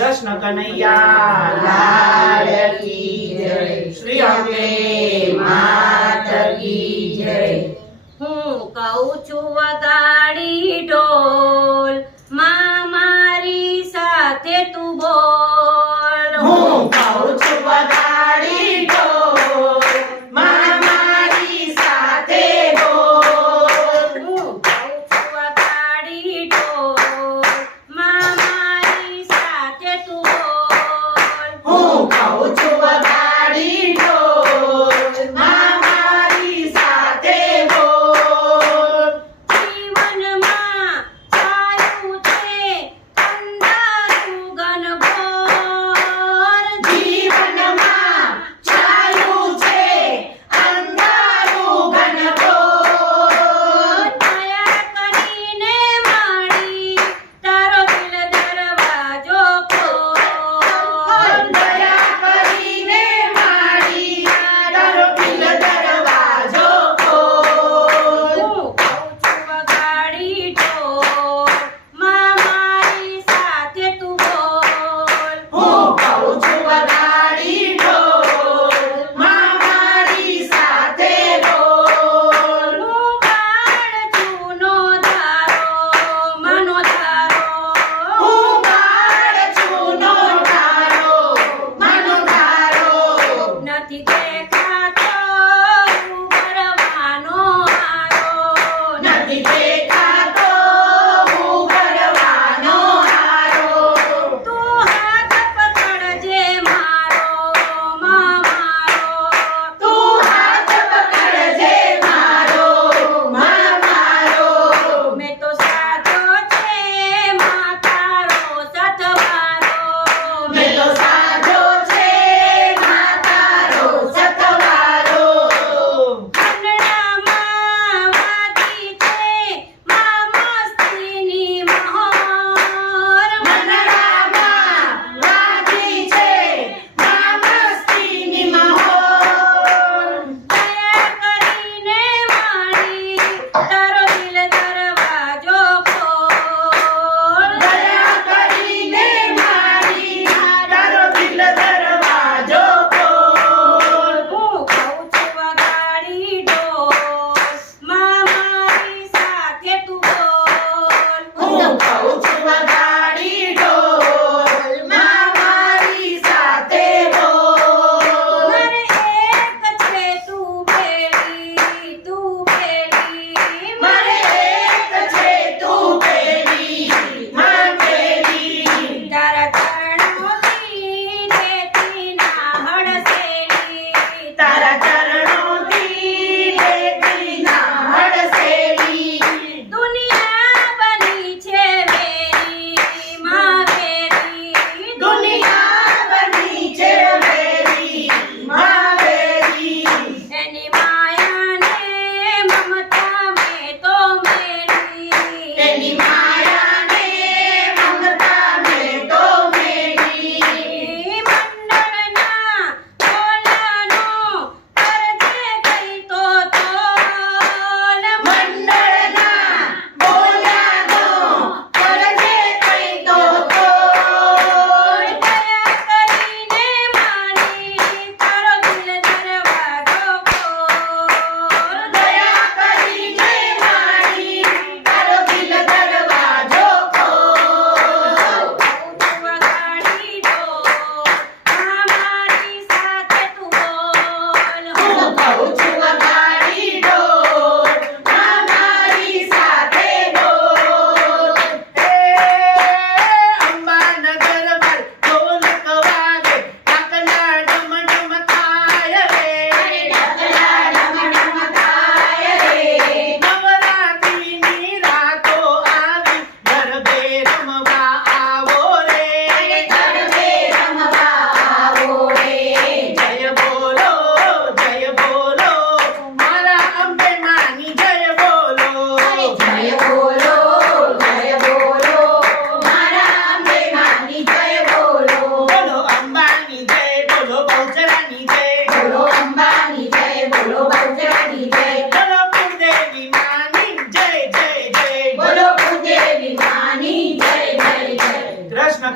કૃષ્ણ કનૈયા શ્રી અંબે માત જય. હું કહું છું વગાડી ઢોલ મા મારી સાથે તું બોલ.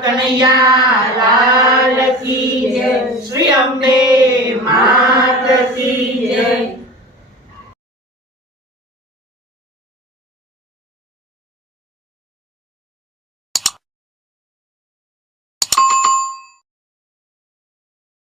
કનૈયા લાલ કી જય શ્રી અંબે માત કી જય